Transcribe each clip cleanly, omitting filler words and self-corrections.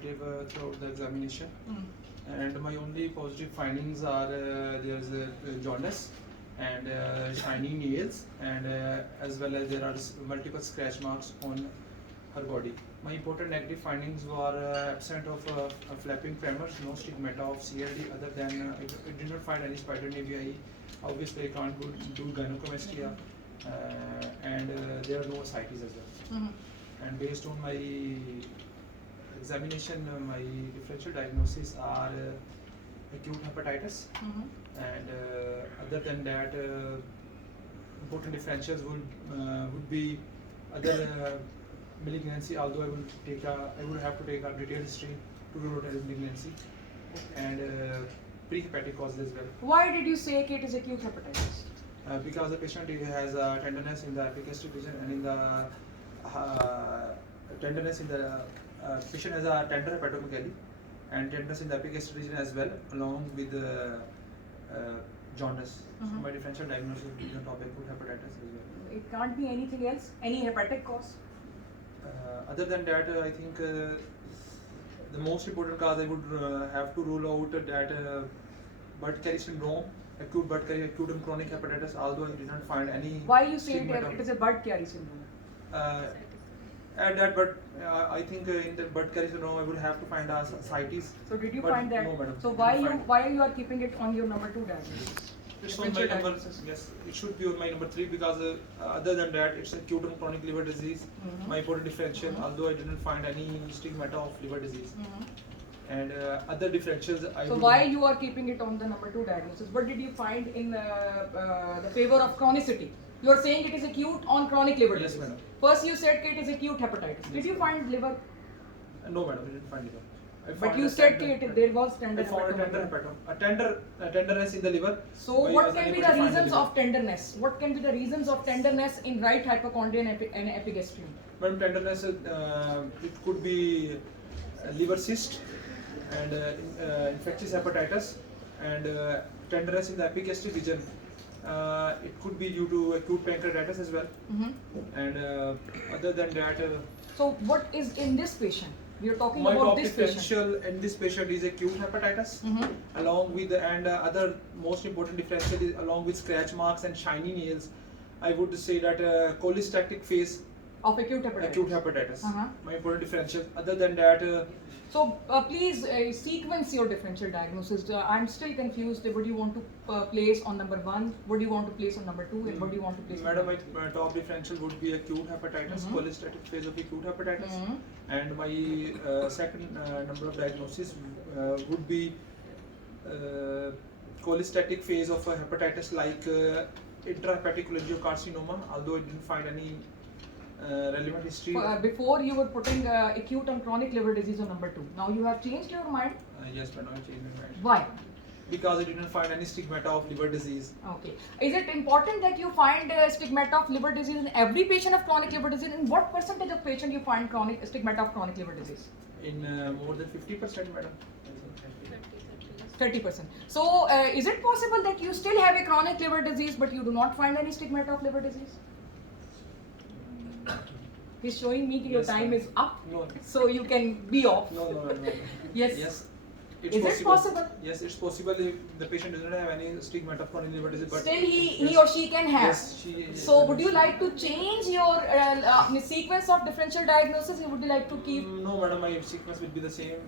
Throughout the examination, and my only positive findings are there's jaundice and shiny nails, and as well as there are multiple scratch marks on her body. My important negative findings were absent of flapping tremors, no stigmata of CLD other than I did not find any spider nevi. Obviously, I can't do gynecomastia, and there are no ascites as well. And based on my examination, my differential diagnosis are acute hepatitis, and other than that, important differentials would be other malignancy. Although I would have to take a detailed history to rule out as malignancy, and prehepatic causes as well. Why did you say it is acute hepatitis? Because the patient has tenderness in the epigastric region and in the patient has a tender hepatomegaly and tenderness in the epigastric region as well, along with jaundice. So my differential diagnosis would be on top of acute hepatitis as well. It can't be anything else, any hepatic cause? Other than that, I think the most important cause I would have to rule out that Budd-Chiari syndrome, acute Budd-Chiari, acute and chronic hepatitis, although I did not find any. Why you say it is a Budd-Chiari syndrome? At that, but I think in the Budd-Chiari syndrome I would have to find ascites. So did you find that? No, madam. So why you are keeping it on your number 2 diagnosis? It's on my number. Yes, it should be on my number 3 because other than that, it's acute and chronic liver disease. My important differential, although I didn't find any stigmata of liver disease. And other differentials. So why you are keeping it on the number 2 diagnosis? What did you find in the favor of chronicity? You are saying it is acute on chronic liver disease. Yes, madam. First you said it is acute hepatitis. Did you find liver? No, madam, I didn't find liver. But you said there was tender. I found a tenderness in the liver. So what can be the reasons of tenderness? What can be the reasons of tenderness in right hypochondria and epigastrium? Madam, tenderness, it could be liver cyst and infectious hepatitis, and tenderness in the epigastric region. It could be due to acute pancreatitis as well. And other than that, so what is in this patient? We are talking my about top this differential patient. in this patient is acute hepatitis, along with other most important differential is along with scratch marks and shiny nails. I would say that cholestatic phase Of acute hepatitis. Acute hepatitis. My important differential. Other than that, so please sequence your differential diagnosis. I'm still confused. What do you want to place on number 1? What do you want to place on number 2? And what do you want to place? Madam, my top differential would be acute hepatitis, cholestatic phase of acute hepatitis, and my second number of diagnosis would be cholestatic phase of hepatitis like intrahepatic cholangiocarcinoma. Although I didn't find any relevant history. Before you were putting acute and chronic liver disease on number 2. Now you have changed your mind? Yes, madam, I changed my mind. Why? Because I didn't find any stigmata of liver disease. Okay. Is it important that you find stigmata of liver disease in every patient of chronic liver disease? In what percentage of patient you find stigmata of chronic liver disease? In more than 50%, madam. 30%. So is it possible that you still have a chronic liver disease but you do not find any stigmata of liver disease? He's showing me that your time is up, so you can be off. No. Yes. Yes. Is it possible? Yes, it's possible if the patient doesn't have any stigmata of chronic liver disease. But still he or she can have. Yes, so would you like to change your sequence of differential diagnosis? Or would you like to keep? No, madam, my sequence will be the same.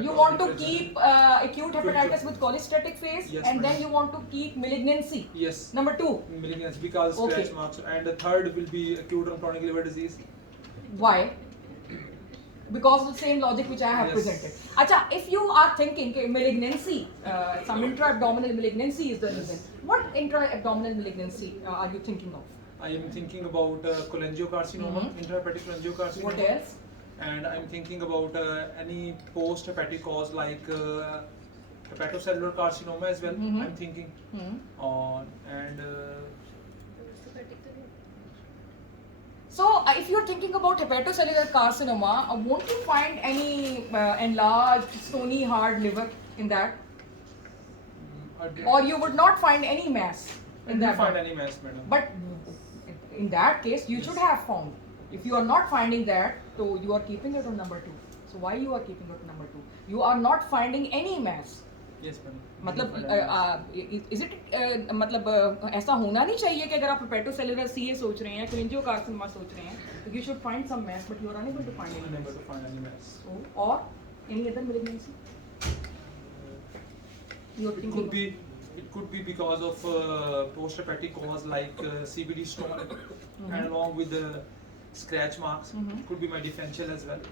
You want to keep acute hepatitis with cholestatic phase, yes, and then you want to keep malignancy. Yes. Number 2. Malignancy because scratch marks, and the third will be acute and chronic liver disease. Why? Because of the same logic which I have presented. Acha, if you are thinking malignancy, some intra-abdominal malignancy is the reason. What intra-abdominal malignancy are you thinking of? I am thinking about cholangiocarcinoma, intrahepatic cholangiocarcinoma. What else? And I'm thinking about any post-hepatic cause like hepatocellular carcinoma as well. I'm thinking on So, if you're thinking about hepatocellular carcinoma, won't you find any enlarged, stony, hard liver in that? Or you would not find any mass in that? I didn't find any mass, madam. But in that case, you should have found. If you are not finding that, so you are keeping it on number 2. So why you are keeping it number 2? You are not finding any mass. Yes, madam. मतलब is it मतलब ऐसा होना नहीं चाहिए कि अगर आप hepatocellular CA सोच रहे हैं कोलिंजियोकार्सिनोमा सोच रहे हैं तो you should find some mass but you are unable to find any Unable to find any mass. और any other malignancy you are thinking It could be because of post-hepatic cause like CBD stone, and along with the scratch marks. It could be my differential as well.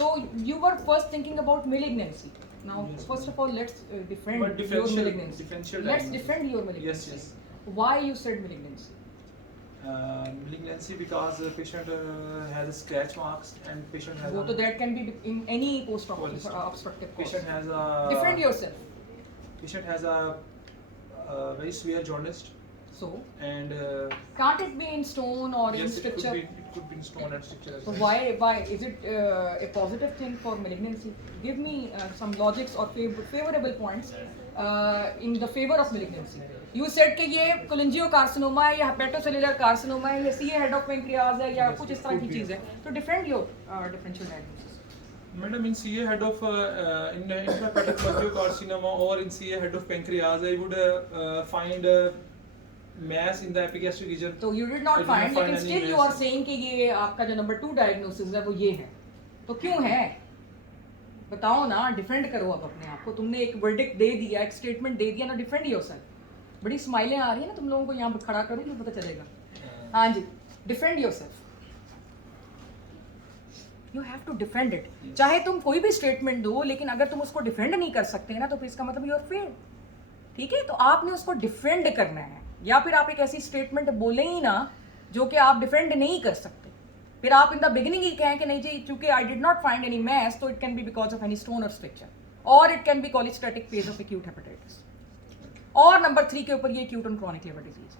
So you were first thinking about malignancy. Now, Yes, first of all, let's defend But your differential- malignancy. differential Let's diagnosis. defend your malignancy. Yes, Why you said malignancy? Malignancy because the patient has scratch marks and patient has So that can be in any post-obstructive Polycystic. cause. Patient has a Defend yourself. Patient has a very severe jaundice So, and can't it be in stone or in yes, structure? it could be in stone and structure as So well. why is it a positive thing for malignancy? Give me some logics or favorable points in the favor of malignancy. You said कि ये कोलिंजियोकार्सिनोमा है या hepatocellular carcinoma है या CA head of pancreas है या कुछ इस तरह की चीज है. तो defend your differential diagnosis. Madam, in CA head of in intrahepatic cholangiocarcinoma or in CA head of pancreas, I would find mass in the epigastric region. तो you did I not did not find, find लेकिन any still you mass. are saying कि ये आपका जो number 2 diagnosis है वो ये है. तो क्यों है? बताओ ना, डिफेंड करो अब अपने आप को. तुमने एक वर्डिक्ट दे दिया, एक स्टेटमेंट दे दिया ना, डिफेंड योरसेल्फ. बड़ी स्माइलें आ रही है ना तुम लोगों को, यहाँ पर खड़ा करूँ तो पता चलेगा. हाँ जी, defend yourself. You have to defend it. चाहे तुम कोई भी स्टेटमेंट दो, लेकिन अगर तुम उसको डिफेंड नहीं कर सकते हैं ना, तो फिर इसका मतलब यू आर फेल. ठीक है, तो आपने उसको डिफेंड करना है. या फिर आप एक ऐसी स्टेटमेंट बोले ही ना जो कि आप डिफेंड नहीं कर सकते. फिर आप इन द बिगिनिंग ही कहें कि नहीं जी, चूंकि I did not find any mass, तो it can be because of any stone और स्ट्रक्चर, और it can be cholestatic phase of acute hepatitis, और नंबर 3 के ऊपर ये acute and chronic liver disease.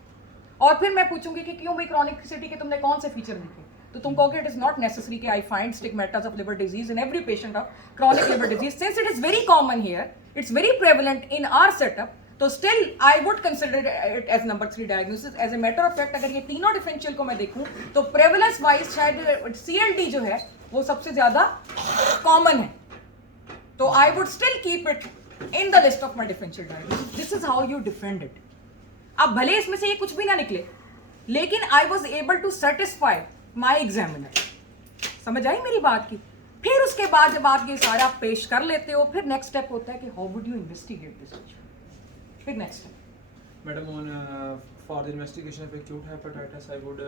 और फिर मैं पूछूंगी कि क्यों भाई क्रॉनिसिटी के तुमने कौन से फीचर लिखे, तो तुम कहोगे इट इज नॉट नेसेसरी कि I find stigmatas of liver disease in every patient of chronic liver disease, since it is very common here, it's very prevalent in our setup. तो still I would consider it as number 3 diagnosis. As a matter of fact, अगर ये तीनों differential को मैं देखूं तो prevalence wise शायद CLD जो है वो सबसे ज्यादा कॉमन है. तो I would still keep it in the list of my differential diagnosis. This is how you defend it. अब भले इसमें से ये कुछ भी ना निकले, लेकिन I was able to satisfy my examiner. समझ आई मेरी बात की? फिर उसके बाद जब आप ये सारा पेश कर लेते हो, फिर नेक्स्ट स्टेप होता है कि how would you investigate this. फिर next step, Madam, on for the investigation of acute hepatitis, I would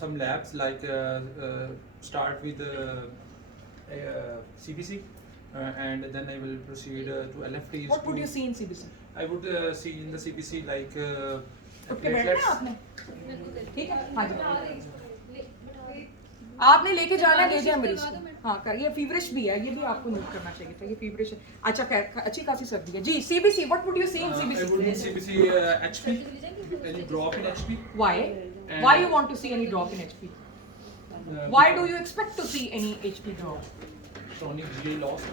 some labs like start with CBC, and then I will proceed to LFTs. what would you see in CBC? I would see in the CBC like उठ के बैठना है platelets. आपने, ठीक है? हाँ जी, आपने लेके जाना, ले जाए मरीज को. हाँ कर, ये फीवरिश भी है, ये भी आपको नोट करना चाहिए था. ये फीवरिश है. अच्छा, खैर अच्छी खासी सर्दी है जी. CBC, what would you see in I would CBC? need CBC HP, any drop in HP. Why? Why you want to see any drop in HP? Why do you expect to see any HP drop? Chronic GI loss,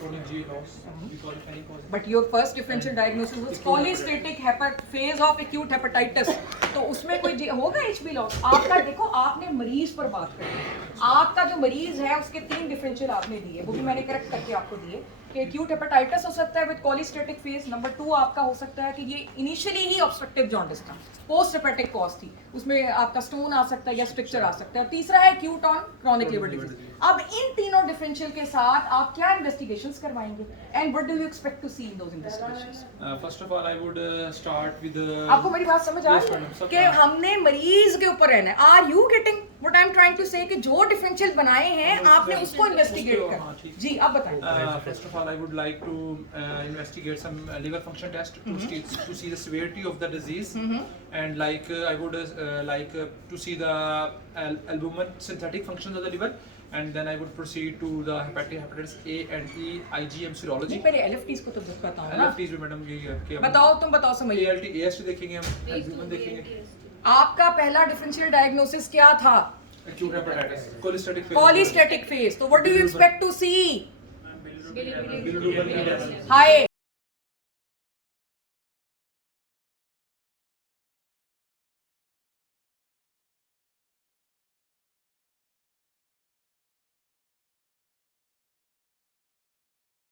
chronic GI loss because of any cause. But your first differential diagnosis was cholestatic phase of acute hepatitis. तो उसमें कोई होगा HP loss? आपका देखो, आपने मरीज पर बात करी. आपका जो मरीज है उसके 3 डिफरेंशियल आपने दिए, वो भी मैंने करेक्ट करके आपको दिए कि एक्यूट हेपेटाइटिस हो सकता है विद कॉलिस्टेटिक फेज. नंबर 2 आपका हो सकता है कि ये इनिशियली ही ऑब्स्ट्रक्टिव जॉन्डिस था, पोस्ट हेपेटिक कॉज थी, उसमें आपका स्टोन आ सकता है या स्ट्रक्चर आ सकता है. और तीसरा है acute on chronic liver disease. अब इन तीनों डिफरेंशियल के साथ आप क्या इन्वेस्टिगेशंस करवाएंगे, and what do you expect to see in those investigations? First of all, I would start with आपको मेरी बात समझ आ Yes, रही madam, है सब कि हमने मरीज के ऊपर रहना है. Are you getting what I am trying to say, कि जो डिफरेंशियल बनाए हैं आपने उसको इन्वेस्टिगेट हाँ, करना. ठीक. जी आप बताएं. First of all, I would like to investigate some liver function test to see the severity of the disease, and like I would like to see the albumin synthetic functions of the liver, and then I would proceed to the hepatitis A and E IgM serology. नहीं, पहले LFTs को तो बताओ ना. LFTs भी madam यही है कि बताओ, तुम बताओ, समझिए. ALT AST देखेंगे हम, albumin देखेंगे. आपका पहला डिफरेंशियल डायग्नोसिस क्या था? Acute hepatitis, cholestatic phase. Cholestatic phase. तो what do you expect to see? Bilirubin test. Hi,